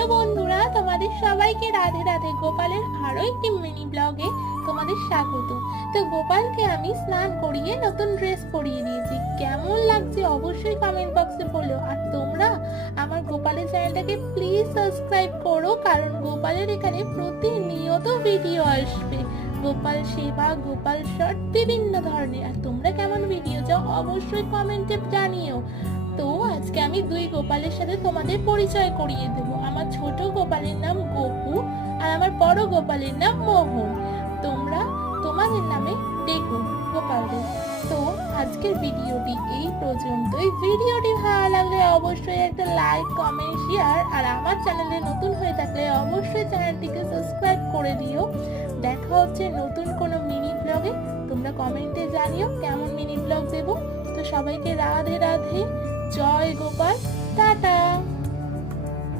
Hello বন্ধুরা, তোমাদের সবাইকে রাধে রাধে। গোপালের আরো একটি মিনি ব্লগে তোমাদের স্বাগত। তো গোপালকে আমি স্নান করিয়ে নতুন ড্রেস পরিয়ে দিয়েছি। কেমন লাগছে অবশ্যই কমেন্ট বক্সে বলো। আর তোমরা আমার গোপালের চ্যানেলটাকে প্লিজ সাবস্ক্রাইব করো, কারণ গোপালের এখানে প্রতিনিয়ত ভিডিও আসবে। গোপাল সেবা, গোপাল শর্ট, বিভিন্ন ধরনের। আর তোমরা কেমন ভিডিও চাও অবশ্যই কমেন্টে জানিও। তো আজকে আমি দুই গোপালের সাথে তোমাদের পরিচয় করিয়ে দেব। আমার ছোট গোপালের নাম গোপু আর আমার বড় গোপালের নাম মোহন। তোমরা তোমাদের নামে ডেকো গোপালদের। তো আজকের ভিডিওটি এই পর্যন্তই। ভিডিওটি ভালো লাগলে অবশ্যই একটা লাইক, কমেন্ট, শেয়ার, আর আমার চ্যানেলে নতুন হয়ে থাকলে অবশ্যই চ্যানেলটিকে সাবস্ক্রাইব করে দিও। দেখা হচ্ছে নতুন কোনো মিনি ব্লগে। তোমরা কমেন্টে জানিও কেমন মিনি ব্লগ দেব। তো সবাইকে রাধে রাধে, জয় গোপাল, টাটা।